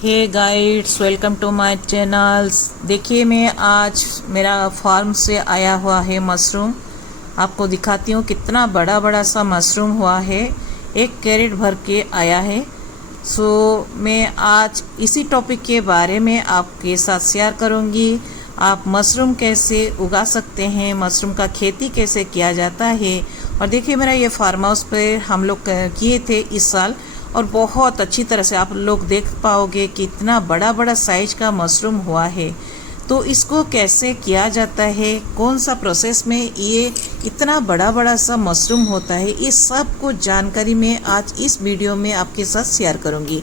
Hey guides, welcome to my channels. देखिए, मैं आज मेरा फार्म से आया हुआ है मशरूम। आपको दिखाती हूँ कितना बड़ा बड़ा सा मशरूम हुआ है। 1 कैरेट भर के आया है। मैं आज इसी टॉपिक के बारे में आपके साथ शेयर करूँगी। आप मशरूम कैसे उगा सकते हैं, मशरूम का खेती कैसे किया जाता है। और देखिए, मेरा ये फार्म हाउस पे हम लोग किए थे इस साल, और बहुत अच्छी तरह से आप लोग देख पाओगे कि इतना बड़ा बड़ा साइज का मशरूम हुआ है। तो इसको कैसे किया जाता है, कौन सा प्रोसेस में ये इतना बड़ा बड़ा सा मशरूम होता है, इस सब को जानकारी मैं आज इस वीडियो में आपके साथ शेयर करूंगी।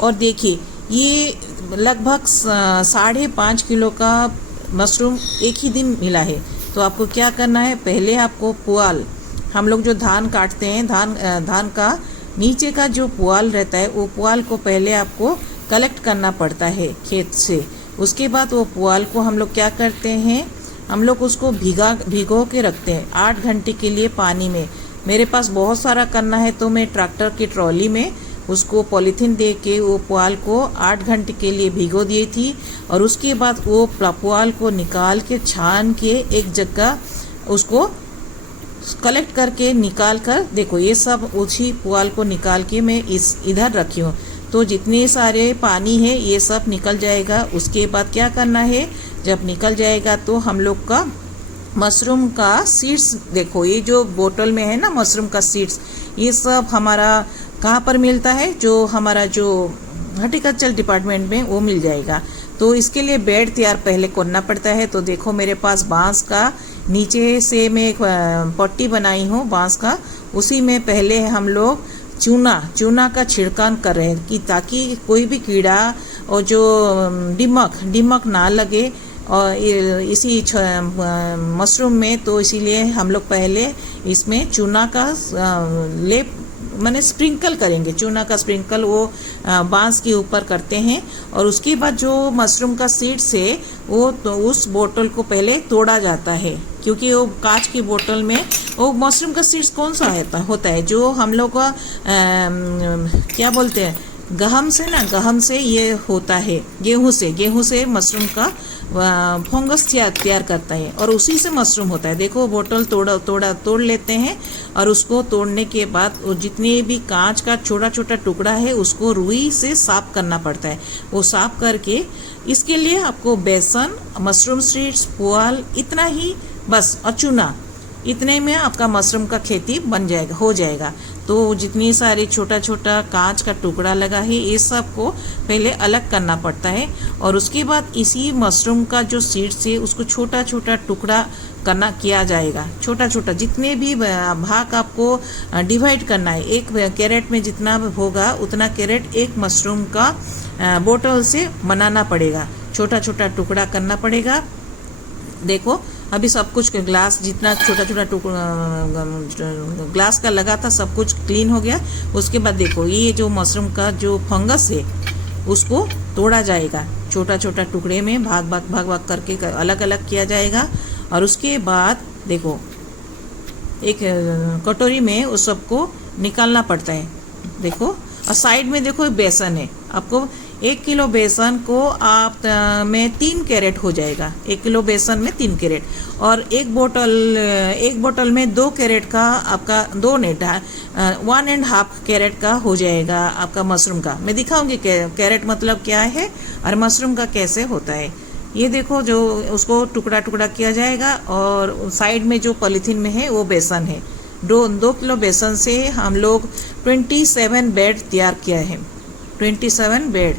और देखिए, ये लगभग 5.5 किलो का मशरूम एक ही दिन मिला है। तो आपको क्या करना है, पहले आपको पुआल, हम लोग जो धान काटते हैं, धान का नीचे का जो पुआल रहता है, वो पुआल को पहले आपको कलेक्ट करना पड़ता है खेत से। उसके बाद वो पुआल को हम लोग क्या करते हैं, हम लोग उसको भिगो के रखते हैं 8 घंटे के लिए पानी में। मेरे पास बहुत सारा करना है तो मैं ट्रैक्टर की ट्रॉली में उसको पॉलीथीन दे के वो पुआल को 8 घंटे के लिए भिगो दी थी। और उसके बाद वो पुआल को निकाल के छान के एक जगह उसको कलेक्ट करके निकाल कर, देखो ये सब उसी पुआल को निकाल के मैं इधर रखी हूँ। तो जितने सारे पानी है ये सब निकल जाएगा। उसके बाद क्या करना है, जब निकल जाएगा तो हम लोग का मशरूम का सीड्स, देखो ये जो बोतल में है ना मशरूम का सीड्स, ये सब हमारा कहाँ पर मिलता है, जो हमारा जो हॉर्टिकल्चर डिपार्टमेंट में वो मिल जाएगा। तो इसके लिए बेड तैयार पहले करना पड़ता है। तो देखो, मेरे पास बांस का नीचे से मैं एक पट्टी बनाई हूँ बांस का, उसी में पहले हम लोग चूना का छिड़काव कर रहे हैं कि ताकि कोई भी कीड़ा और जो दिमक ना लगे और इसी मशरूम में। तो इसीलिए हम लोग पहले इसमें चूना का लेप माने स्प्रिंकल करेंगे, चूना का स्प्रिंकल वो बांस के ऊपर करते हैं। और उसके बाद जो मशरूम का सीड्स है वो तो उस बोतल को पहले तोड़ा जाता है, क्योंकि वो कांच की बोतल में वो मशरूम का सीड्स कौन सा होता है जो हम लोग का क्या बोलते हैं, गहम से ये होता है, गेहूं से मशरूम का फंगस तैयार करता है और उसी से मशरूम होता है। देखो, बोतल तोड़ लेते हैं और उसको तोड़ने के बाद वो जितने भी कांच का छोटा छोटा टुकड़ा है उसको रुई से साफ करना पड़ता है। वो साफ करके इसके लिए आपको बेसन, मशरूम सीड्स, पुआल, इतना ही बस, और चूना, इतने में आपका मशरूम का खेती हो जाएगा। तो जितनी सारी छोटा छोटा कांच का टुकड़ा लगा है ये सब को पहले अलग करना पड़ता है। और उसके बाद इसी मशरूम का जो सीड्स है उसको छोटा छोटा टुकड़ा किया जाएगा। छोटा छोटा जितने भी भाग आपको डिवाइड करना है, 1 कैरेट में जितना होगा उतना कैरेट एक मशरूम का बोतल से बनाना पड़ेगा, छोटा छोटा टुकड़ा करना पड़ेगा। देखो, अभी सब कुछ ग्लास जितना छोटा छोटा ग्लास का लगा था सब कुछ क्लीन हो गया। उसके बाद देखो, ये जो मशरूम का जो फंगस है उसको तोड़ा जाएगा, छोटा छोटा टुकड़े में भाग करके अलग अलग किया जाएगा। और उसके बाद देखो, एक कटोरी में उस सबको निकालना पड़ता है। देखो, और साइड में देखो बेसन है। आपको 1 किलो बेसन को आप में 3 कैरेट हो जाएगा। 1 किलो बेसन में 3 कैरेट। और एक बोतल में 2 कैरेट का आपका 1.5 कैरेट का हो जाएगा आपका मशरूम का। मैं दिखाऊंगी कैरेट मतलब क्या है और मशरूम का कैसे होता है। ये देखो, जो उसको टुकड़ा टुकड़ा किया जाएगा और साइड में जो पॉलीथीन में है वो बेसन है। 2 किलो बेसन से हम लोग 27 बेड तैयार किया है, 27 बेड।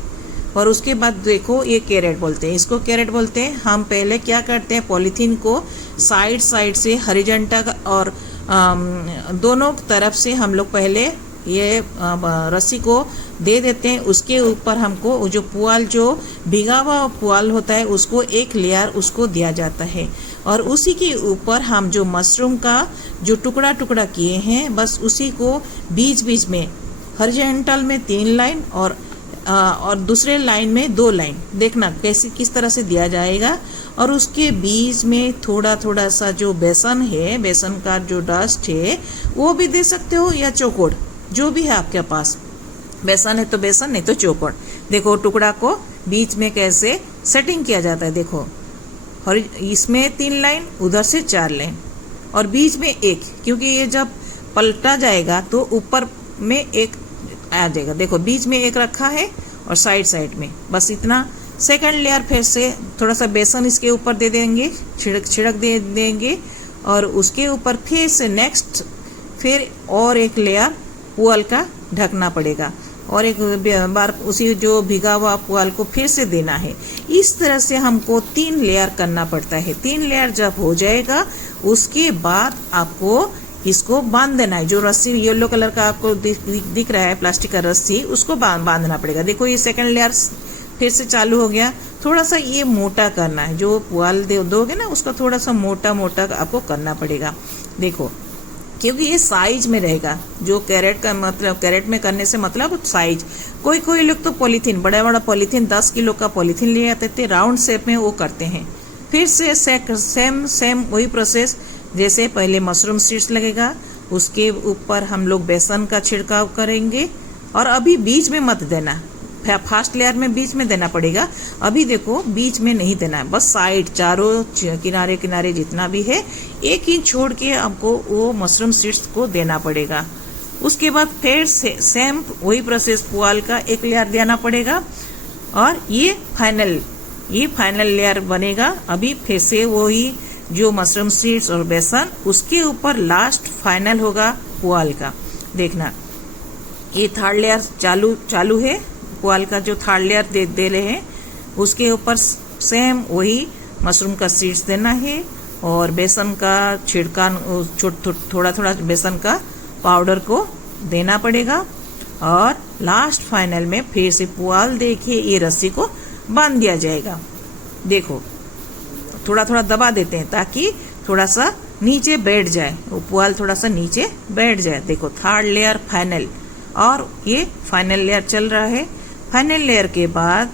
और उसके बाद देखो, ये कैरेट बोलते हैं, इसको कैरेट बोलते हैं। हम पहले क्या करते हैं, पॉलीथीन को साइड से हॉरिजॉन्टल और दोनों तरफ से हम लोग पहले ये रस्सी को दे देते हैं। उसके ऊपर हमको जो पुआल, जो भिगा हुआ पुआल होता है, उसको एक लेयर उसको दिया जाता है। और उसी के ऊपर हम जो मशरूम का जो टुकड़ा टुकड़ा किए हैं, बस उसी को बीच में हॉरिजॉन्टल में 3 लाइन और दूसरे लाइन में 2 लाइन, देखना कैसे किस तरह से दिया जाएगा। और उसके बीच में थोड़ा थोड़ा सा जो बेसन है, बेसन का जो डस्ट है वो भी दे सकते हो, या चौकोर जो भी है आपके पास। बेसन है तो बेसन, नहीं तो चौकोर। देखो टुकड़ा को बीच में कैसे सेटिंग किया जाता है, देखो। और इसमें 3 लाइन, उधर से 4 लाइन और बीच में एक, क्योंकि ये जब पलटा जाएगा तो ऊपर में एक आ जाएगा। देखो बीच में एक रखा है और साइड में, बस इतना। सेकंड लेयर फिर से थोड़ा सा बेसन इसके ऊपर दे देंगे, छिड़क दे देंगे और उसके ऊपर फिर से नेक्स्ट फिर और एक लेयर पुआल का ढकना पड़ेगा और एक बार उसी जो भिगा हुआ पुआल को फिर से देना है। इस तरह से हमको 3 लेयर करना पड़ता है। 3 लेयर जब हो जाएगा उसके बाद आपको इसको बांध देना है। जो रस्सी येलो कलर का आपको दिख रहा है, प्लास्टिक का रस्सी, उसको बांधना पड़ेगा। देखो ये सेकंड लेयर फिर से चालू हो गया। थोड़ा सा ये मोटा करना है, जो पुआल दोगे ना उसका थोड़ा सा मोटा आपको करना पड़ेगा। देखो क्योंकि ये साइज में रहेगा, जो कैरेट का मतलब, कैरेट में करने से मतलब साइज। कोई लोग तो पॉलीथीन, बड़ा पॉलीथीन 10 किलो का पॉलीथीन ले आते थे, राउंड शेप में वो करते हैं। फिर से सेम वही प्रोसेस, जैसे पहले मशरूम सीड्स लगेगा, उसके ऊपर हम लोग बेसन का छिड़काव करेंगे। और अभी बीच में मत देना, फर्स्ट लेयर में बीच में देना पड़ेगा। अभी देखो बीच में नहीं देना है, बस साइड चारों किनारे जितना भी है 1 इंच छोड़ के आपको वो मशरूम सीड्स को देना पड़ेगा। उसके बाद फिर सेम वही प्रोसेस, पुआल का एक लेयर देना पड़ेगा और ये फाइनल लेयर बनेगा। अभी फिर से वही जो मशरूम सीड्स और बेसन, उसके ऊपर लास्ट फाइनल होगा पुआल का। देखना ये थर्ड लेयर चालू है, पुआल का जो थर्ड लेयर दे रहे हैं उसके ऊपर सेम वही मशरूम का सीड्स देना है और बेसन का छिड़काव, थोड़ा बेसन का पाउडर को देना पड़ेगा। और लास्ट फाइनल में फिर से पुआल देखिए ये रस्सी को बांध दिया जाएगा। देखो थोड़ा दबा देते हैं ताकि थोड़ा सा नीचे बैठ जाए, वो पुआल थोड़ा सा नीचे बैठ जाए। देखो थर्ड लेयर फाइनल, और ये फाइनल लेयर चल रहा है। फाइनल लेयर के बाद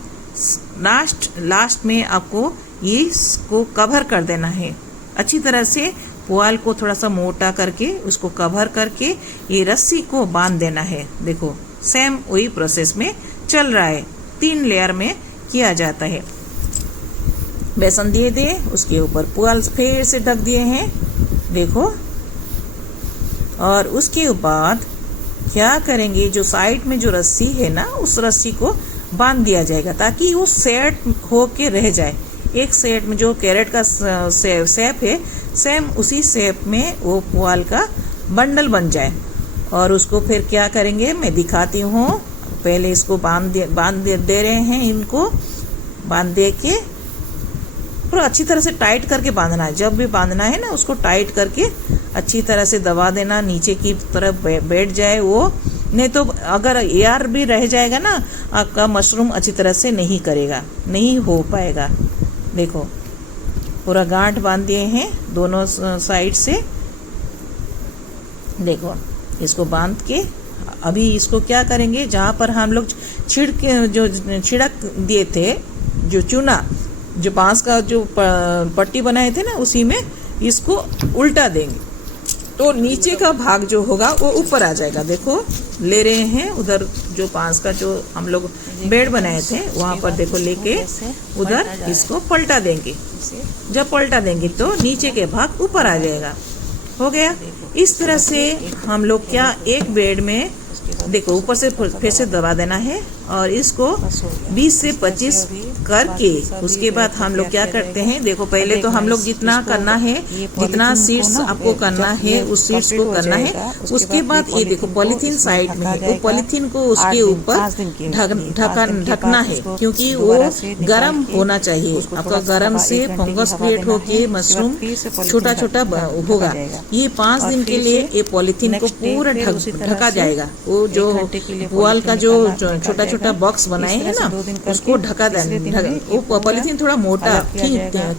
लास्ट में आपको ये इसको कवर कर देना है अच्छी तरह से। पुआल को थोड़ा सा मोटा करके उसको कवर करके ये रस्सी को बांध देना है। देखो सेम वही प्रोसेस में चल रहा है, 3 लेयर में किया जाता है। बेसन दे उसके ऊपर पुआल फिर से ढक दिए हैं, देखो। और उसके बाद क्या करेंगे, जो साइड में जो रस्सी है ना, उस रस्सी को बांध दिया जाएगा ताकि वो सेट होके रह जाए। एक सेट में जो कैरेट का शेप है, सेम उसी शेप में वो पुआल का बंडल बन जाए। और उसको फिर क्या करेंगे मैं दिखाती हूँ। पहले इसको बांध दे रहे हैं, इनको बांध दे के पूरा अच्छी तरह से टाइट करके बांधना है। जब भी बांधना है ना, उसको टाइट करके अच्छी तरह से दबा देना, नीचे की तरफ बैठ जाए वो। नहीं तो अगर एयर भी रह जाएगा ना, आपका मशरूम अच्छी तरह से नहीं करेगा, नहीं हो पाएगा। देखो पूरा गांठ बांध दिए हैं दोनों साइड से। देखो इसको बांध के अभी इसको क्या करेंगे, जहाँ पर हम लोग छिड़क दिए थे, जो चूना, जो बांस का जो पट्टी बनाए थे ना, उसी में इसको उल्टा देंगे तो नीचे का भाग जो होगा वो ऊपर आ जाएगा। देखो ले रहे हैं उधर जो बांस का जो हम लोग बेड बनाए थे वहां पर, देखो लेके उधर इसको पलटा देंगे। जब पलटा देंगे तो नीचे के भाग ऊपर आ जाएगा। हो गया। इस तरह से हम लोग क्या एक बेड में, देखो ऊपर से फिर से दबा देना है और इसको 20 से 25 करके उसके बाद हम लोग क्या करते हैं, देखो पहले तो हम लोग जितना करना है, जितना सीड्स आपको करना है उस सीड्स को करना है। उसके बाद ये देखो पॉलीथीन साइड में है, वो पॉलीथीन को उसके ऊपर ढकना है क्योंकि वो गर्म होना चाहिए। आपका गर्म से फंगस क्रिएट होके मशरूम छोटा होगा। ये 5 दिन के लिए ये पॉलीथीन को पूरा ढका जाएगा। वो जो पुआल का जो छोटा बॉक्स बनाए हैं ना, उसको ढका देना। वो पॉलीथीन थोड़ा मोटा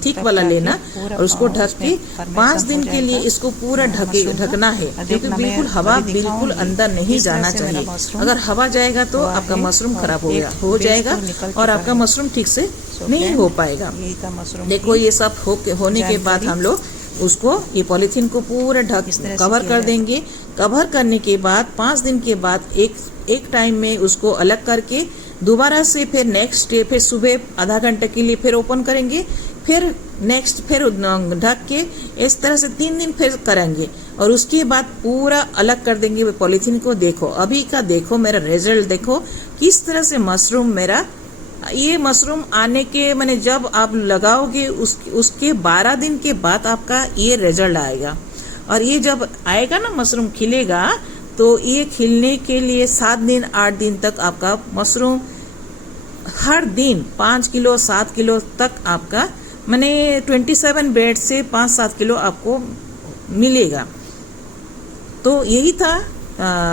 थिक वाला लेना और उसको ढक के 5 दिन के लिए इसको पूरा ढकना है क्योंकि बिल्कुल हवा बिल्कुल अंदर नहीं जाना चाहिए। अगर हवा जाएगा तो आपका मशरूम खराब हो जाएगा और आपका मशरूम ठीक से नहीं हो पाएगा। देखो ये सब होने के बाद हम लोग उसको ये पॉलीथीन को पूरा ढक कवर कर देंगे। कवर करने के बाद 5 दिन के बाद एक टाइम में उसको अलग करके दोबारा से फिर नेक्स्ट डे फिर सुबह आधा घंटे के लिए फिर ओपन करेंगे, फिर नेक्स्ट फिर ढक के इस तरह से 3 दिन फिर करेंगे और उसके बाद पूरा अलग कर देंगे वो पॉलीथीन को। देखो अभी का, देखो मेरा रिजल्ट देखो किस तरह से मशरूम मेरा, ये मशरूम आने के मैंने जब आप लगाओगे उसके 12 दिन के बाद आपका ये रिजल्ट आएगा। और ये जब आएगा ना मशरूम खिलेगा, तो ये खिलने के लिए 7 दिन 8 दिन तक आपका मशरूम हर दिन 5 किलो 7 किलो तक आपका मैंने 27 बेड से 5-7 किलो आपको मिलेगा। तो यही था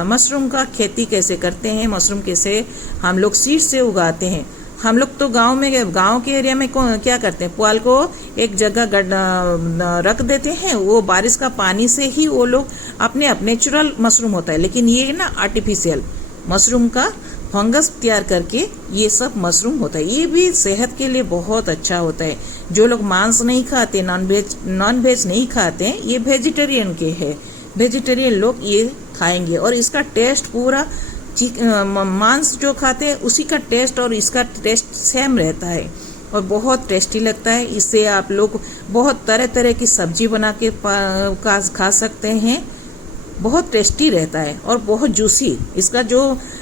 मशरूम का खेती कैसे करते हैं, मशरूम कैसे हम लोग सीड से उगाते हैं। हम लोग तो गांव के एरिया में क्या करते हैं, पुआल को एक जगह रख देते हैं, वो बारिश का पानी से ही वो लोग अपने नेचुरल मशरूम होता है। लेकिन ये ना आर्टिफिशियल मशरूम का फंगस तैयार करके ये सब मशरूम होता है। ये भी सेहत के लिए बहुत अच्छा होता है। जो लोग मांस नहीं खाते, नॉन वेज नहीं खाते हैं, ये वेजिटेरियन के है, वेजिटेरियन लोग ये खाएंगे। और इसका टेस्ट पूरा मांस जो खाते हैं उसी का टेस्ट और इसका टेस्ट सेम रहता है और बहुत टेस्टी लगता है। इससे आप लोग बहुत तरह तरह की सब्जी बना के खा सकते हैं, बहुत टेस्टी रहता है और बहुत जूसी। इसका जो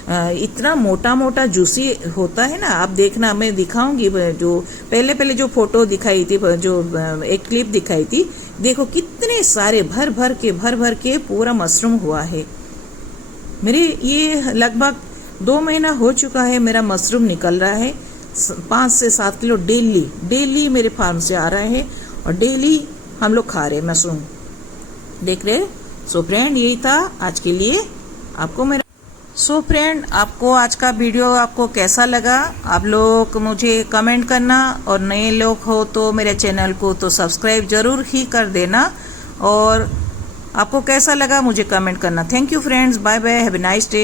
इतना मोटा मोटा जूसी होता है ना, आप देखना, मैं दिखाऊंगी जो पहले जो फोटो दिखाई थी, जो एक क्लिप दिखाई थी, देखो कितने सारे भर भर के पूरा मशरूम हुआ है। मेरे ये लगभग 2 महीना हो चुका है, मेरा मशरूम निकल रहा है 5 से 7 किलो डेली मेरे फार्म से आ रहा है और डेली हम लोग खा रहे हैं मशरूम, देख रहे। सो फ्रेंड यही था आज के लिए आपको मेरा। सो फ्रेंड आपको आज का वीडियो आपको कैसा लगा, आप लोग मुझे कमेंट करना और नए लोग हो तो मेरे चैनल को तो सब्सक्राइब जरूर ही कर देना और आपको कैसा लगा मुझे कमेंट करना। Thank you friends, bye bye, have a nice day.